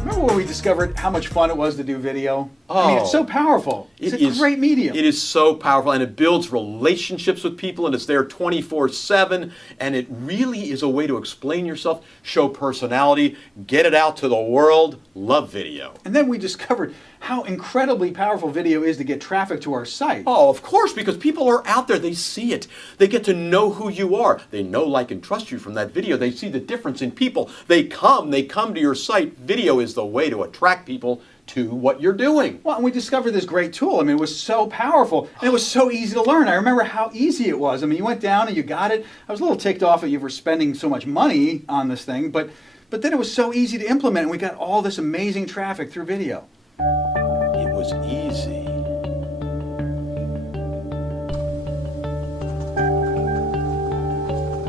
Remember when we discovered how much fun it was to do video? Oh, I mean, it's so powerful. It's a great medium. It is so powerful, and it builds relationships with people, and it's there 24/7, and it really is a way to explain yourself, show personality, get it out to the world. Love video. And then we discovered how incredibly powerful video is to get traffic to our site. Oh, of course, because people are out there. They see it. They get to know who you are. They know, like, and trust you from that video. They see the difference in people. They come to your site. Video is the way to attract people to what you're doing. Well, and we discovered this great tool. I mean, it was so powerful, and it was so easy to learn. I remember how easy it was. I mean, you went down and you got it. I was a little ticked off that you were spending so much money on this thing, but then it was so easy to implement, and we got all this amazing traffic through video. It was easy.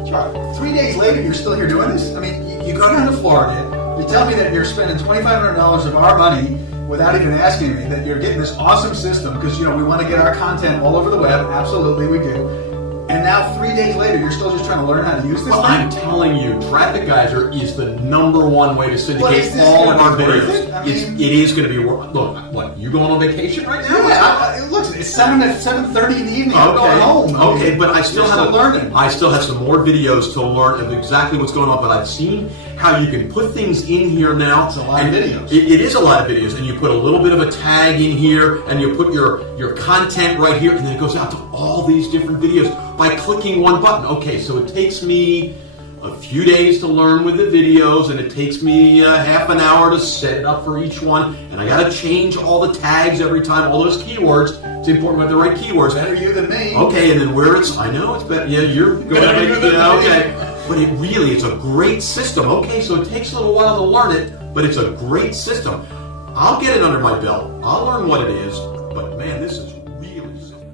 Charlie, 3 days later, you're still here doing this? I mean, you go down to Florida, you tell me that you're spending $2,500 of our money without even asking me, that you're getting this awesome system, because, you know, we want to get our content all over the web. Absolutely, we do. And now 3 days later, you're still just trying to learn how to use this Well, thing? I'm telling you, Traffic Geyser is the #1 way to syndicate all of our videos. It is going to be worth. Look, what, you going on vacation right now? Yeah, look, it's 7:30 in the evening. I'm going home. Okay, but I still have learning. I still have some more videos to learn of exactly what's going on. But I've seen how you can put things in here now. It's a lot of videos. It is a lot of videos, and you put a little bit of a tag in here, and you put your content right here, and then it goes out to all these different videos by clicking one button. Okay, so it takes me a few days to learn with the videos, and it takes me half an hour to set it up for each one, and I gotta change all the tags every time, all those keywords. It's important to have the right keywords. Better you than me. Okay, and then where it's, I know it's better, yeah, you're going to make it, yeah, okay. But it's a great system. Okay, so it takes a little while to learn it, but it's a great system. I'll get it under my belt. I'll learn what it is, but man, this is really simple.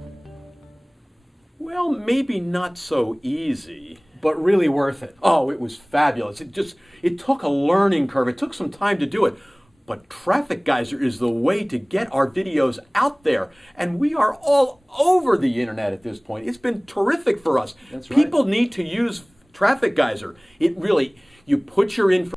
Well, maybe not so easy. But really worth it. Oh, it was fabulous. It took a learning curve. It took some time to do it. But Traffic Geyser is the way to get our videos out there. And we are all over the internet at this point. It's been terrific for us. That's right. People need to use Traffic Geyser. It really, you put your information